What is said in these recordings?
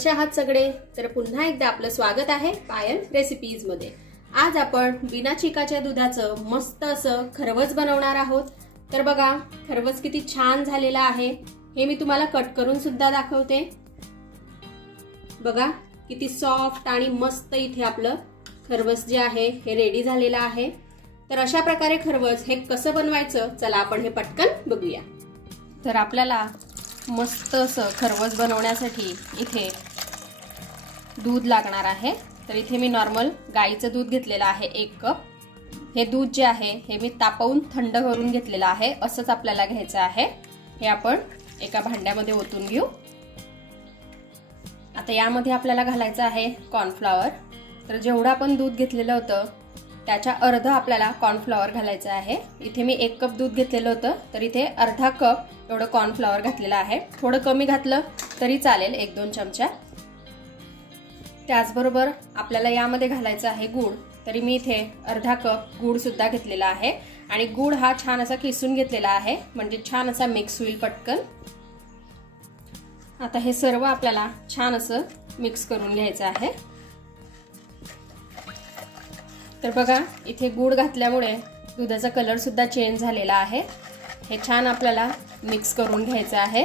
कसे आहात सगळे? तर पुन्हा एकदा आपलं स्वागत आहे पायल रेसिपीज मध्ये। आज आपण बिना चिकाच्या दुधाचं मस्त असं खरवस बनवणार आहोत। तर बघा खरवस किती छान झालेला आहे, हे मी तुम्हाला कट करून सुद्धा दाखवते। बघा किती सॉफ्ट आणि मस्त इथे आपलं खरवस जे आहे हे रेडी झालेलं आहे। तर अशा प्रकारे खरवस हे कसं बनवायचं चला आपण हे पटकन बघूया। तर आपल्याला मस्त असं खरवस बनवण्यासाठी इथे दूध लागणार आहे। तर इथे मी नॉर्मल गाईचं दूध घेतलेलं आहे 1 कप। हे दूध जे आहे हे मी तापवून थंड करून घेतलेलं आहे, असंच आपल्याला घ्यायचं आहे। हे आपण एका भांड्यामध्ये ओतून घेऊ। आता यामध्ये आपल्याला घालायचं आहे कॉर्नफ्लॉवर। तर जेवढं आपण दूध घेतलेलं होतं त्याच्या अर्ध आपल्याला कॉर्नफ्लॉवर घालायचं आहे। इथे मी 1 कप दूध घेतलेलं होतं, तर इथे अर्धा कप एवढं कॉर्नफ्लॉवर घातलेलं आहे। थोडं कमी घातलं तरी चालेल, 1-2 चमचा। त्याचबरोबर आपल्याला यामध्ये घालायचं आहे गूळ। तरी मी इथे अर्धा कप गूळ सुद्धा घेतलेला आहे आणि गूळ हा छान असा किसून घेतलेला आहे, म्हणजे छान असा मिक्स होईल पटकन। आता हे सर्व आपल्याला छान असं मिक्स करून घ्यायचं आहे। तर बघा इथे गूळ घातल्यामुळे दुधाचा कलर सुद्धा चेंज झालेला आहे। हे छान आपल्याला मिक्स करून घ्यायचं आहे।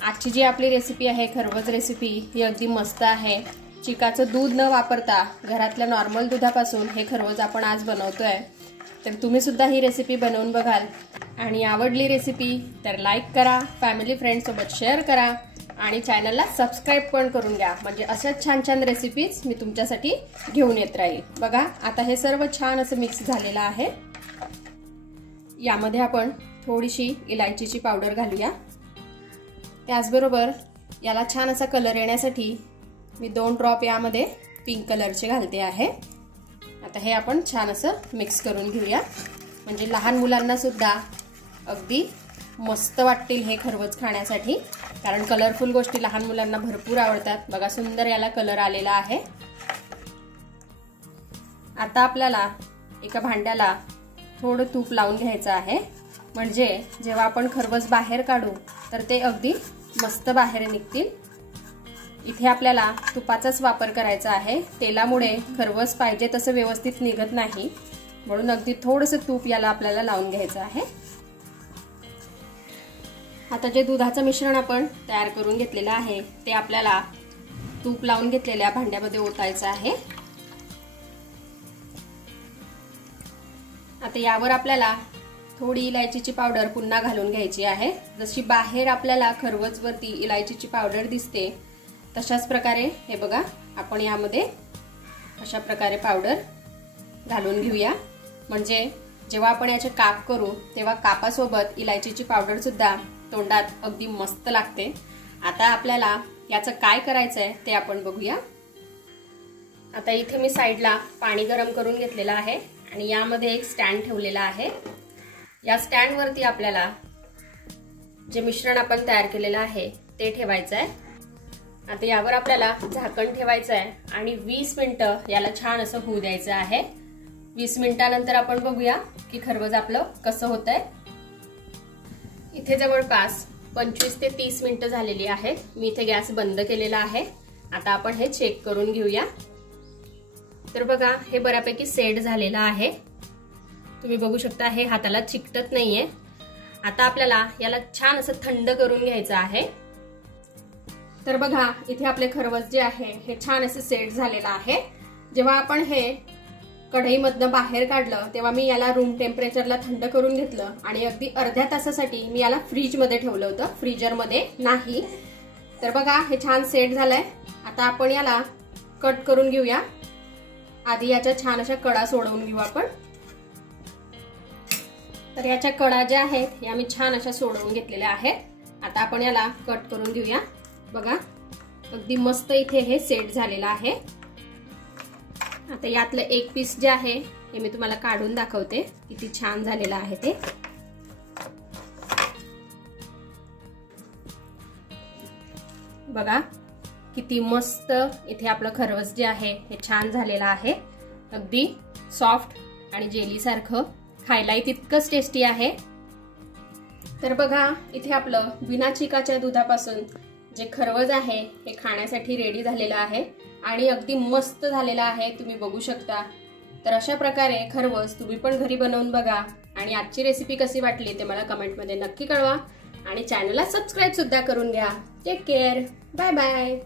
आजची जी आपली रेसिपी आहे खरवस रेसिपी ही अगदी मस्त आहे। चिकाचं दूध न वापरता घरातल्या नॉर्मल दुधापासून हे खरवस आपण आज बनवतोय। तर तुम्ही सुद्धा ही रेसिपी बनवून बघाल आणि आवडली रेसिपी तर लाईक करा, फॅमिली फ्रेंड सोबत शेअर करा आणि चॅनलला सबस्क्राइब पण करून घ्या, म्हणजे अशाच छान छान रेसिपीज मी तुमच्यासाठी घेऊन येत राहील। बघा आता हे सर्व छान असं मिक्स झालेलं आहे। यामध्ये आपण थोडीशी इलायचीची पावडर घालूया। त्याचबरोबर याला छान असा कलर येण्यासाठी मी 2 ड्रॉप यामध्ये पिंक कलरचे घालते आहे। आता हे आपण छान असं मिक्स करून घेऊया, म्हणजे लहान मुलांना सुद्धा अगदी मस्त वाटतील हे खरवस खाण्यासाठी, कारण कलरफुल गोष्टी लहान मुलांना भरपूर आवडतात। बघा सुंदर याला कलर आलेला आहे। आता आपल्याला एका भांड्याला थोडं तूप लावून घ्यायचं आहे, म्हणजे जेव्हा आपण खरवस बाहेर काढू तर ते अगदी मस्त बाहेर निघतील। इथे आपल्याला तुपाचाच वापर करायचा आहे, तेलामुळे खरवस पाहिजे तसं व्यवस्थित निघत नाही, म्हणून अगदी थोडंसं तूप याला आपल्याला लावून घ्यायचं आहे। आता जे दुधाचं मिश्रण आपण तयार करून घेतलेलं आहे ते आपल्याला तूप लावून घेतलेल्या भांड्यामध्ये ओतायचं आहे। आता यावर आपल्याला थोडी इलायचीची पावडर पुन्हा घालून घ्यायची आहे। जशी बाहेर आपल्याला खरवसवरती इलायचीची पावडर दिसते तशाच प्रकारे हे बघा आपण यामध्ये अशा प्रकारे पावडर घालून घेऊया, म्हणजे जेव्हा आपण याचे काप करू तेव्हा कापासोबत इलायचीची पावडर सुद्धा तोंडात अगदी मस्त लागते। आता आपल्याला याचं काय करायचंय ते आपण बघूया। आता इथे मी साईडला पाणी गरम करून घेतलेलं आहे आणि यामध्ये एक स्टँड ठेवलेला आहे। या स्टँड वरती आपल्याला जे मिश्रण आपण तयार केलेलं आहे ते ठेवायचं आहे। आता यावर आपल्याला झाकण ठेवायचं आहे आणि 20 मिनिटं याला छान असं होऊ द्यायचं आहे। 20 मिनिटांनंतर आपण बघूया की खरवस आपलं कसं होतंय। इथे जवळपास 25 ते 30 मिनिटं झालेली आहेत। मी इथे गॅस बंद केलेला आहे। आता आपण हे चेक करून घेऊया। तर बघा हे बऱ्यापैकी सेट झालेलं आहे, तुम्ही बघू शकता हे हाताला चिकटत नाहीये। आता आपल्याला याला छान असं थंड करून घ्यायचं आहे। तर बघा इथे आपले खरवस जे आहे हे छान असं सेट झालेलं आहे। जेव्हा आपण हे कढईमधनं बाहेर काढलं तेव्हा मी याला रूम टेम्परेचरला थंड करून घेतलं आणि अगदी अर्ध्या तासासाठी मी याला फ्रीज मध्ये ठेवलं होतं, फ्रीजर मध्ये नाही। तर बघा हे छान सेट झालंय। आता आपण याला कट करून घेऊया। आधी याच्या छान अशा कडा सोडवून घेऊ आपण। तर याच्या कडा ज्या आहेत या मी छान अशा सोडवून घेतलेल्या आहेत। आता आपण याला कट करून घेऊया। बघा अगदी मस्त इथे हे सेट झालेलं आहे। आता यातलं एक पीस जे आहे हे मी तुम्हाला काढून दाखवते, किती छान झालेलं आहे ते। बघा किती मस्त इथे आपलं खरवस जे आहे हे छान झालेलं आहे, अगदी सॉफ्ट आणि जेली सारखं, खायलाही तितकंच टेस्टी आहे। तर बघा इथे आपलं बिना चिकाच्या दुधापासून जे खरवज आहे हे खाण्यासाठी रेडी झालेलं आहे आणि अगदी मस्त झालेलं आहे, तुम्ही बघू शकता। तर अशा प्रकारे खरवज तुम्ही पण घरी बनवून बघा आणि आजची रेसिपी कशी वाटली ते मला कमेंटमध्ये नक्की कळवा आणि चॅनलला सबस्क्राईब सुद्धा करून घ्या। Take care, bye bye.